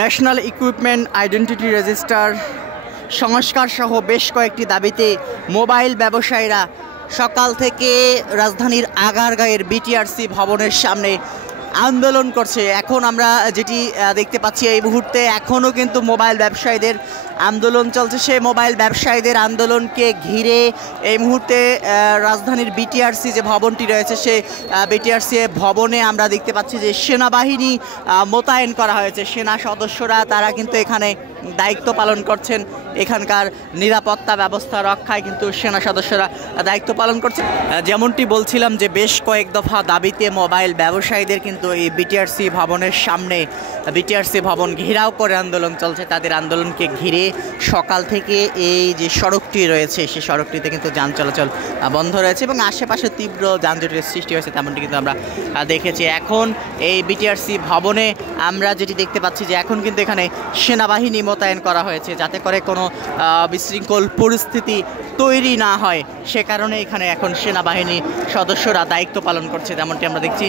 National equipment identity register সংস্কার সহ বেশ কয়েকটি দাবিতে মোবাইল ব্যবসায়ীরা সকাল থেকে রাজধানীর আগারগাঁয়ের বিটিআরসি ভবনের সামনে আন্দোলন করছে। এখন আমরা যেটি দেখতে পাচ্ছি এই মুহূর্তে এখনও কিন্তু মোবাইল ব্যবসায়ীদের আন্দোলন চলছে। সেই মোবাইল ব্যবসায়ীদের আন্দোলনকে ঘিরে এই মুহূর্তে রাজধানীর বিটিআরসি যে ভবনটি রয়েছে সেই বিটিআরসি ভবনে আমরা দেখতে পাচ্ছি যে সেনাবাহিনী মোতায়েন করা হয়েছে। সেনা সদস্যরা তারা কিন্তু এখানে দায়িত্ব পালন করছেন। এখানকার নিরাপত্তা ব্যবস্থা রক্ষায় কিন্তু সেনা সদস্যরা দায়িত্ব পালন করছে। যেমনটি বলছিলাম যে বেশ কয়েক দফা দাবিতে মোবাইল ব্যবসায়ীদের কিন্তু এই বিটিআরসি ভবনের সামনে বিটিআরসি ভবন ঘেরাও করে আন্দোলন চলছে। তাদের আন্দোলনকে ঘিরে সকাল থেকে এই যে সড়কটি রয়েছে সেই সড়কটিতে কিন্তু যান চলাচল বন্ধ রয়েছে এবং আশেপাশে তীব্র যানজটের সৃষ্টি হয়েছে তেমনটি কিন্তু আমরা দেখেছি। এখন এই বিটিআরসি ভবনে আমরা যেটি দেখতে পাচ্ছি যে এখন কিন্তু এখানে সেনাবাহিনী মোতায়েন করা হয়েছে যাতে করে কোনো বিশৃঙ্খল পরিস্থিতি তৈরি না হয়। সে কারণে এখানে এখন সেনাবাহিনী সদস্যরা দায়িত্ব পালন করছে তেমনটি আমরা দেখছি।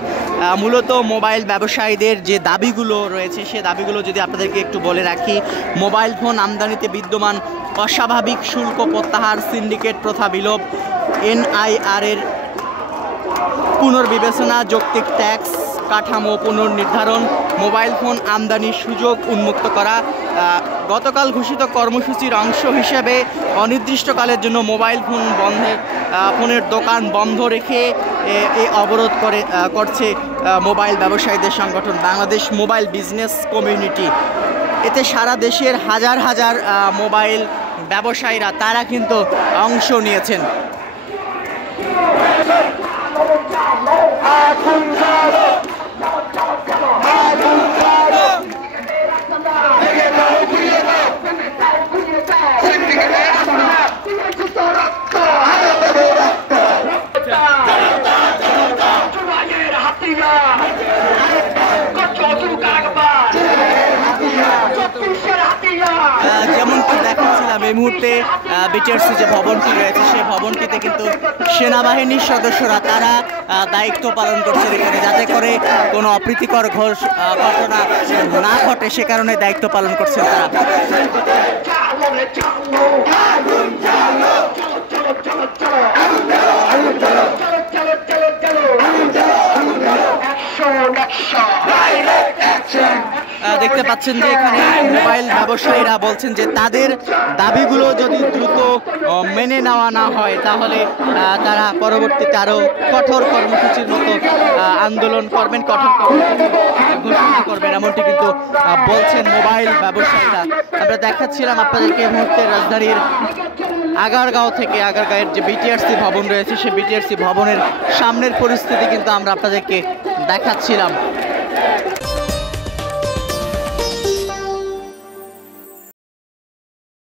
মূলত মোবাইল ব্যবসায়ীদের যে দাবিগুলো রয়েছে সে দাবিগুলো যদি আপনাদেরকে একটু বলে রাখি, মোবাইল ফোন আমদানিতে বিদ্যমান অস্বাভাবিক শুল্ক প্রত্যাহার, সিন্ডিকেট প্রথা বিলোপ, এনআইআরের পুনর্বিবেচনা, যৌক্তিক ট্যাক্স কাঠামো পুনর্নির্ধারণ, মোবাইল ফোন আমদানির সুযোগ উন্মুক্ত করা। গতকাল ঘোষিত কর্মসূচির অংশ হিসেবে অনির্দিষ্টকালের জন্য মোবাইল ফোনের দোকান বন্ধ রেখে এই অবরোধ করছে মোবাইল ব্যবসায়ীদের সংগঠন বাংলাদেশ মোবাইল বিজনেস কমিউনিটি। এতে সারা দেশের হাজার হাজার মোবাইল ব্যবসায়ীরা তারা কিন্তু অংশ নিয়েছেন। যেমনটি দেখাচ্ছিলাম এই মুহূর্তে বিটিআরসি যে ভবনটি রয়েছে সেই ভবনটিতে কিন্তু সেনাবাহিনীর সদস্যরা তারা দায়িত্ব পালন করছে এখানে যাতে করে কোনো অপ্রীতিকর ঘটনা না ঘটে সে কারণে দায়িত্ব পালন করছেন তারা। দেখতে পাচ্ছেন যে এখানে মোবাইল ব্যবসায়ীরা বলছেন যে তাদের দাবিগুলো যদি দ্রুত মেনে নেওয়া না হয় তাহলে তারা পরবর্তীতে আরও কঠোর কর্মসূচির মতো আন্দোলন করবেন, কঠোর ঘোষণা করবেন এমনটি কিন্তু বলছেন মোবাইল ব্যবসায়ীরা। আমরা দেখাচ্ছিলাম আপনাদেরকে এই মুহূর্তে রাজধানীর আগারগাঁও থেকে আগারগাঁয়ের যে বিটিআরসি ভবন রয়েছে সেই বিটিআরসি ভবনের সামনের পরিস্থিতি কিন্তু আমরা আপনাদেরকে দেখাচ্ছিলাম।